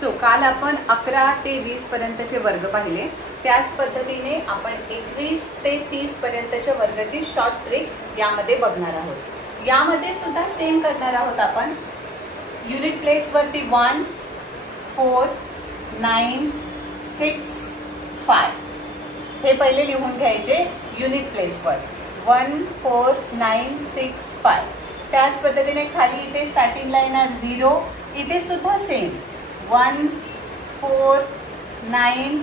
So काल आपण 11 ते 20 पर्यंतचे वर्ग पाहिले, त्याच पद्धतीने आपण 21 ते 30 पर्यंतच्या वर्गाची शॉर्ट ट्रिक यामध्ये बघणार आहोत। यामध्ये सुद्धा सेम करणार आहोत आपण। युनिट प्लेस वरती 1 4 9 6 5 हे पहिले लिहून घ्यायचे युनिट प्लेस वर 1 4 9 6 5। त्याच पद्धतीने खाली इथे स्टार्टिंगला येणार 0, इथे सुद्धा सेम 1 4 9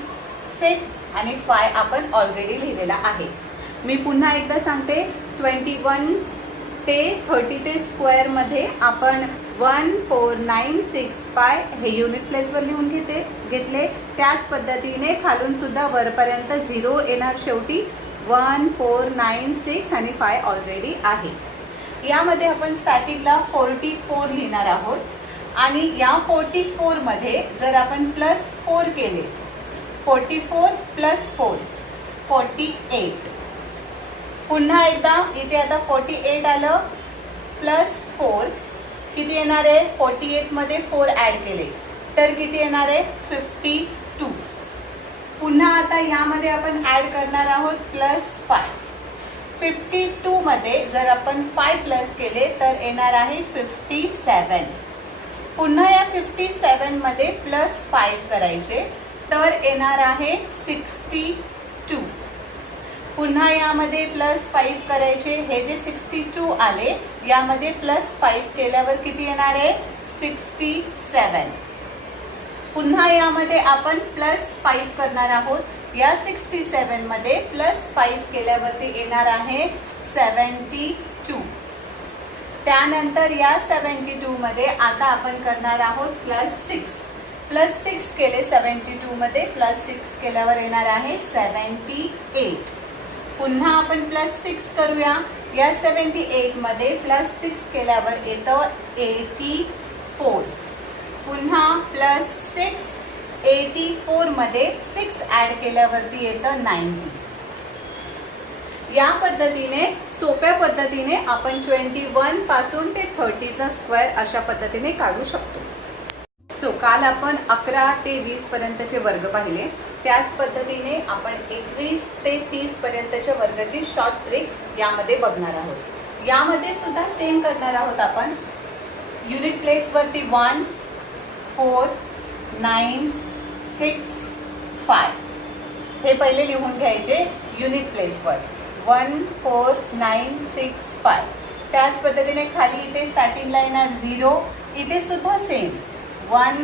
6 आणि 5 आपण ऑलरेडी लिहिलेला आहे। मी पुन्हा एकदा सांगते, 21 ते 30 ते स्क्वेअर मध्ये आपण 1 4 9 6 5 हे युनिट प्लेस वर लिहून घेतले। त्याच पद्धतीने खालून सुद्धा वरपर्यंत 0 येणार शेवटी 1 4 9 6 आणि 5 ऑलरेडी आहे। यामध्ये आपण स्टार्टिंगला 44 लिहिणार आहोत आणि या 44 मध्ये जर आपण +4 केले, 44 + 4 48। पुन्हा एकदा इथे आता 48 आलं +4 किती येणार आहे, 48 मध्ये 4 ऍड केले तर किती येणार आहे 52। पुन्हा आता यामध्ये आपण ऍड करणार आहोत +5। 52 मध्ये जर आपण 5 प्लस केले तर येणार आहे 57। पुन्हा या 57 मध्ये +5 करायचे तर येणार आहे 62। पुन्हा यामध्ये +5 करायचे, हे जे 62 आले यामध्ये +5 केल्यावर किती येणार आहे 67। पुन्हा यामध्ये आपण +5 करणार आहोत, या 67 मध्ये +5 केल्यावरती येणार आहे 72। त्यानंतर या 72 मध्ये आता आपण करणार आहोत +6 केले 72 मध्ये, +6 केल्यावर येणार आहे 78। पुन्हा आपण +6 करूया, या 78 मध्ये +6 केल्यावर येतं 84। पुन्हा +6 84 मध्ये 6 ऍड केल्यावरती येतं 90। या पद्धतीने सोप्या पद्धतीने आपण 21 पासून ते 30 चा स्क्वेअर अशा पद्धतीने काढू शकतो। सो काल आपण 11 ते 20 पर्यंतचे वर्ग पाहिले, त्याच पद्धतीने आपण 21 ते 30 पर्यंतच्या वर्गाची शॉर्ट ट्रिक यामध्ये बघणार आहोत। यामध्ये सुद्धा सेम करणार आहोत आपण। युनिट प्लेस वरती 1 4 9 6 5 हे पहिले लिहून घ्यायचे युनिट प्लेस वर 1 4 9 6 5। त्याच पद्धतीने खाली इथे स्टार्टिंगला येणार 0, इथे सुद्धा सेम 1